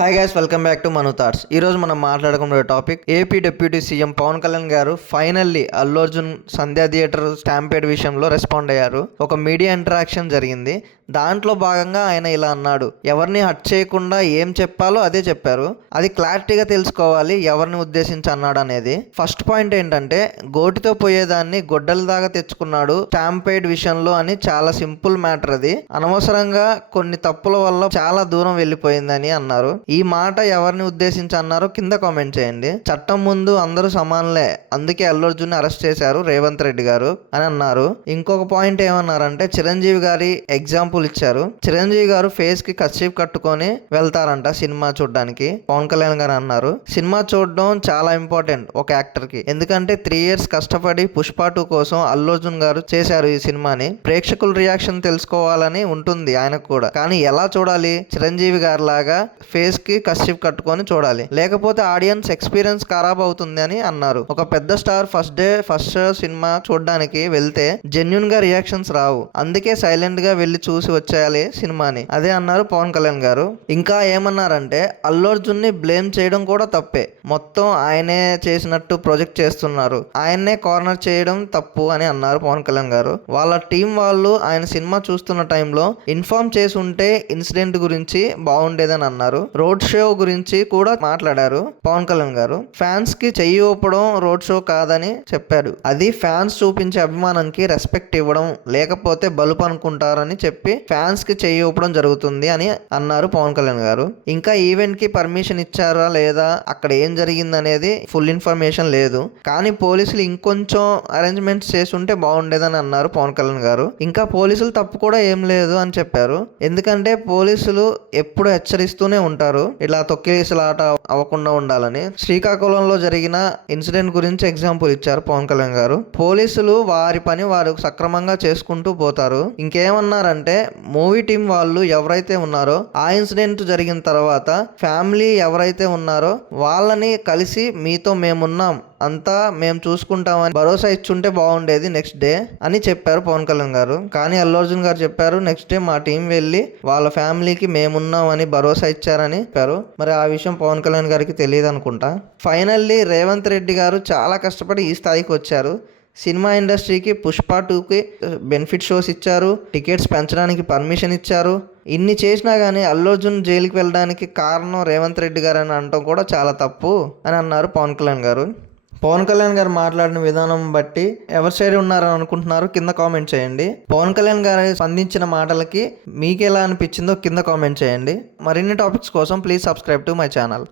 Hi guys, welcome back to Manu thoughts. ఈ రోజు మనం మాట్లాడుకునే topic AP deputy CM Pawan Kalyan గారు finally Allu Arjun Sandhya theatre stampede విషయంలో రెస్పాండ్ అయ్యారు. ఒక మీడియా ఇంటరాక్షన్ జరిగింది. దాంట్లో భాగంగా ఆయన ఇలా అన్నాడు, ఎవరిని హట్ చేయకుండా ఏం చెప్పాలో అదే చెప్పారు. అది క్లారిటీగా తెలుసుకోవాలి ఎవరిని ఉద్దేశించి అన్నాడు అనేది. ఫస్ట్ పాయింట్ ఏంటంటే, గోటితో పోయేదాన్ని గొడ్డల దాకా తెచ్చుకున్నాడు స్టాంపేడ్ విషయంలో అని. చాలా సింపుల్ మ్యాటర్ అది. అనవసరంగా కొన్ని తప్పుల వల్ల చాలా దూరం వెళ్ళిపోయిందని అన్నారు. ఈ మాట ఎవరిని ఉద్దేశించి అన్నారో కింద కామెంట్ చేయండి. చట్టం ముందు అందరూ సమానులే, అందుకే అల్లు అర్జున్ అరెస్ట్ చేశారు రేవంత్ రెడ్డి గారు అని అన్నారు. ఇంకొక పాయింట్ ఏమన్నారంటే, చిరంజీవి గారి ఎగ్జాంపుల్ ఇచ్చారు. చిరంజీవి గారు ఫేస్ కి కర్చీఫ్ కట్టుకొని వెళ్తారంట సినిమా చూడడానికి. పవన్ కళ్యాణ్ గారు అన్నారు, సినిమా చూడడం చాలా ఇంపార్టెంట్ ఒక యాక్టర్ కి. ఎందుకంటే 3 years కష్టపడి పుష్ప 2 కోసం అల్లు అర్జున్ గారు చేశారు ఈ సినిమాని. ప్రేక్షకుల రియాక్షన్ తెలుసుకోవాలని ఉంటుంది ఆయనకు కూడా. కానీ ఎలా చూడాలి? చిరంజీవి గారి లాగా ఫేస్ కి కర్చీఫ్ కట్టుకొని చూడాలి, లేకపోతే ఆడియన్స్ ఎక్స్పీరియన్స్ ఖరాబ్ అవుతుంది అని అన్నారు. ఒక పెద్ద star first day first show cinema చూడడానికి వెళ్తే జెన్యున్ గా రియాక్షన్స్ రావు. అందుకే సైలెంట్ గా వెళ్లి చూసి వచ్చేయాలి సినిమాని. అదే అన్నారు పవన్ కళ్యాణ్ గారు. ఇంకా ఏమన్నారంటే, అల్లు అర్జున్ ని బ్లేమ్ చేయడం కూడా తప్పే. మొత్తం ఆయనే చేసినట్టు ప్రొజెక్ట్ చేస్తున్నారు, ఆయన్నే కార్నర్ చేయడం తప్పు అని అన్నారు పవన్ కళ్యాణ్ గారు. వాళ్ళ టీం వాళ్ళు ఆయన సినిమా చూస్తున్న టైంలో ఇన్ఫార్మ్ చేసి ఉంటే ఇన్సిడెంట్ గురించి బాగుండేదని అన్నారు. రోడ్ షో గురించి కూడా మాట్లాడారు పవన్ కళ్యాణ్ గారు. ఫ్యాన్స్ కి చెయ్యి ఊపడం రోడ్ షో కాదని చెప్పారు. అది ఫ్యాన్స్ చూపించే అభిమానానికి రెస్పెక్ట్ ఇవ్వడం, లేకపోతే బలుపు అనుకుంటారని చెప్పి ఫ్యాన్స్ కి చెయ్యి ఊపడం జరుగుతుంది అని అన్నారు పవన్ కళ్యాణ్ గారు. ఇంకా ఈవెంట్ కి పర్మిషన్ ఇచ్చారా లేదా, అక్కడ ఏం జరిగింది అనేది ఫుల్ ఇన్ఫర్మేషన్ లేదు. కానీ పోలీసులు ఇంకొంచెం అరేంజ్మెంట్స్ చేసి ఉంటే బాగుండేదని అన్నారు పవన్ కళ్యాణ్ గారు. ఇంకా పోలీసులు తప్పు కూడా ఏం లేదు అని చెప్పారు. ఎందుకంటే పోలీసులు ఎప్పుడు హెచ్చరిస్తూనే ఉంటారు ఇలా తొక్కేసలాట అవ్వకుండా ఉండాలని. శ్రీకాకుళంలో జరిగిన ఇన్సిడెంట్ గురించి ఎగ్జాంపుల్ ఇచ్చారు పవన్ కళ్యాణ్ గారు. పోలీసులు వారి పని వారు సక్రమంగా చేసుకుంటూ పోతారు. ఇంకేమన్నారంటే, మూవీ టీం వాళ్ళు ఎవరైతే ఉన్నారో ఆ ఇన్సిడెంట్ జరిగిన తర్వాత ఫ్యామిలీ ఎవరైతే ఉన్నారో వాళ్ళని కలిసి మీతో మేమున్నాం, అంతా మేము చూసుకుంటామని భరోసా ఇచ్చుంటే బాగుండేది నెక్స్ట్ డే అని చెప్పారు పవన్ కళ్యాణ్ గారు. కానీ అల్లు అర్జున్ గారు చెప్పారు, నెక్స్ట్ డే మా టీం వెళ్ళి వాళ్ళ ఫ్యామిలీకి మేమున్నాం అని భరోసా ఇచ్చారని చెప్పారు. మరి ఆ విషయం పవన్ కళ్యాణ్ గారికి తెలియదు అనుకుంటా. ఫైనల్లీ రేవంత్ రెడ్డి గారు చాలా కష్టపడి ఈ స్థాయికి వచ్చారు. సినిమా ఇండస్ట్రీకి పుష్ప 2కి బెనిఫిట్ షోస్ ఇచ్చారు, టికెట్స్ పెంచడానికి పర్మిషన్ ఇచ్చారు. ఇన్ని చేసినా కానీ అల్లు అర్జున్ జైలుకి వెళ్ళడానికి కారణం రేవంత్ రెడ్డి గారు అని అనడం కూడా చాలా తప్పు అని అన్నారు పవన్ కళ్యాణ్ గారు. పవన్ కళ్యాణ్ గారు మాట్లాడిన విధానం బట్టి ఎవరి సైడ్ ఉన్నారని అనుకుంటున్నారు కింద కామెంట్ చేయండి. పవన్ కళ్యాణ్ గారు స్పందించిన మాటలకి మీకు ఎలా అనిపించిందో కింద కామెంట్ చేయండి. మరిన్ని టాపిక్స్ కోసం please subscribe to my channel.